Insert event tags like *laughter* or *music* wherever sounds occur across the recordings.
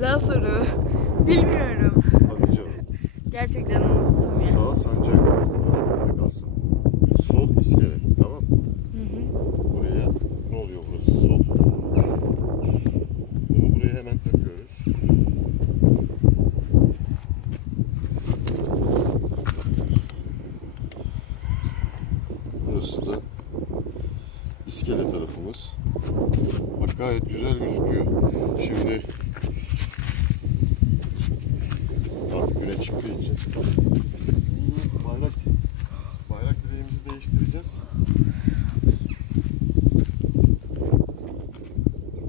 güzel soru. *laughs* Bilmiyorum. Bakacağım. Gerçekten unuttum yani. Sağ sancak takımı kalsın. Sol iskelet tamam Hı hı. Buraya ne oluyor burası sol. Bunu buraya hemen takıyoruz. Burası da iskele tarafımız. Bak gayet güzel gözüküyor. Şimdi güne çıktığı için bayrak bayrak direğimizi değiştireceğiz.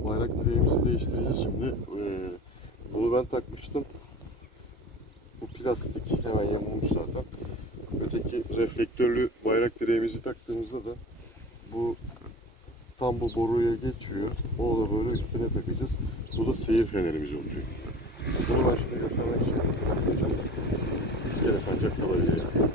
Bayrak direğimizi değiştireceğiz şimdi. Ee, bunu ben takmıştım. Bu plastik hemen yamulmuş zaten. Öteki reflektörlü bayrak direğimizi taktığımızda da bu tam bu boruya geçiyor. Onu da böyle üstüne takacağız. Bu da seyir fenerimiz olacak. Bunu ben şimdi göstermek için takmayacağım. İskele sancaktalarıyla yani.